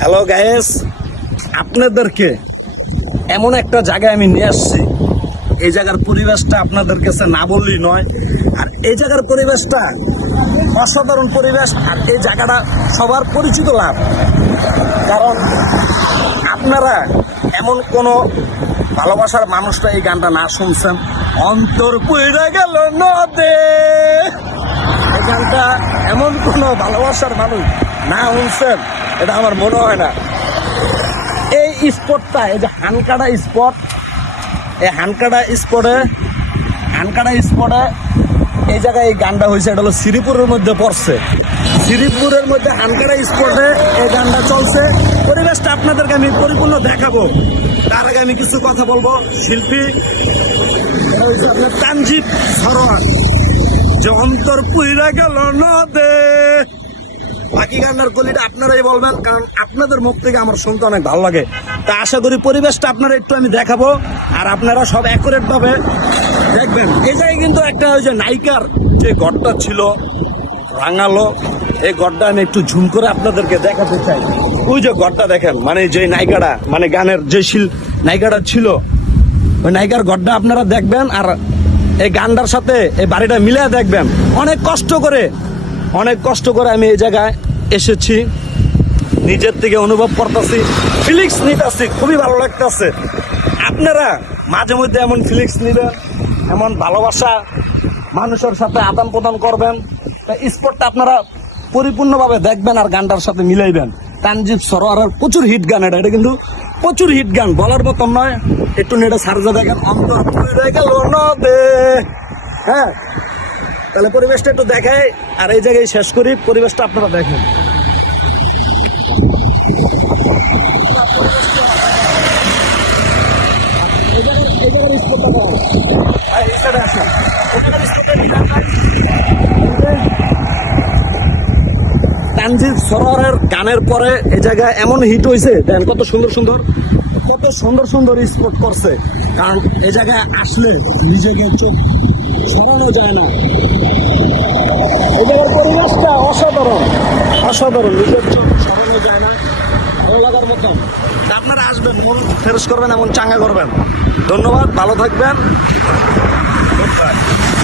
Hello guys, আপনাদেরকে এমন একটা জায়গায় আমি নিয়ে আসছি। এই জায়গার পরিবেশটা আপনাদের কাছে না বললেই নয়। আর এই জায়গার পরিবেশটা অসাধারণ পরিবেশ। আর এই জায়গাটা সবার পরিচিত লাভ, কারণ আপনারা এমন কোনো ভালোবাসার মানুষটা এই গানটা না শুনছেন, অন্তর পুইরা গেল নদে, এই গানটা এমন কোনো ভালোবাসার মানুষ না শুনছেন এটা আমার মনে হয় না। এই স্পটটা, এই যে হানকাড়া স্পট, এই হানকাড়া স্পটে এই জায়গায় এই গানটা হয়েছে। এটা হলো শ্রীপুরের মধ্যে পড়ছে। শ্রীপুরের মধ্যে হানকাড়া স্পটে এই গানটা চলছে। পরিবেশটা আপনাদেরকে আমি পরিপূর্ণ দেখাবো। তার আগে আমি কিছু কথা বলবো। শিল্পী হচ্ছে আপনার তানজিব সরোয়ার, যে অন্তর পুইরা গেল নদে। বাকি গানের কলিটা আপনারাই বলবেন, কারণ আপনাদের মুখ থেকে আমার শুনতে অনেক ভালো লাগে। তা আশা করি পরিবেশটা আপনারা একটু আমি দেখাবো, আর আপনারা সব অ্যাকুরেট ভাবে দেখবেন। এই জায়গায় কিন্তু একটা ওই যে নায়িকার যে গড়টা ছিল রাঙালো, এই গড়টা আমি একটু ঝুম করে আপনাদেরকে দেখাতে চাই। ওই যে গড়টা দেখেন, মানে যে নায়িকাটা, মানে গানের যে নায়িকাটা ছিল, ওই নায়িকার গড়টা আপনারা দেখবেন। আর এই গানটার সাথে এই বাড়িটা মিলিয়ে দেখবেন। অনেক কষ্ট করে আমি এই জায়গায় এসেছি, নিজের থেকে অনুভব করতেছি, ফিলিংস নিতেছি, খুবই ভালো লাগতেছে। আপনারা মাঝে মধ্যে এমন ফিলিংস নিবেন, এমন ভালোবাসা মানুষের সাথে আদান প্রদান করবেন। স্পটটা আপনারা পরিপূর্ণভাবে দেখবেন আর গানটার সাথে মিলাইবেন। তানজিব সরোয়ারের প্রচুর হিট গান, এটা কিন্তু প্রচুর হিট গান, বলার মতন নয়। একটু নেটে সার্জা দেখেন, অন্তর পুইরা গেল নদে। হ্যাঁ, তাহলে পরিবেশটা একটু দেখাই আর এই জায়গায় শেষ করি। পরিবেশটা আপনারা দেখেন। তানজিব সরোয়ারের গানের পরে এই জায়গায় এমন হিট হয়েছে, দেন কত সুন্দর সুন্দর স্পট করছে। কারণ এই জায়গায় আসলে নিজেকে চোখ সরানো যায় না। এই জায়গার পরিবেশটা অসাধারণ, নিজের চোখ সরানো যায় না, ভালো লাগার মতন। আপনারা আসবেন, মন ফ্রেশ করবেন, এমন চাঙ্গা করবেন। ধন্যবাদ, ভালো থাকবেন।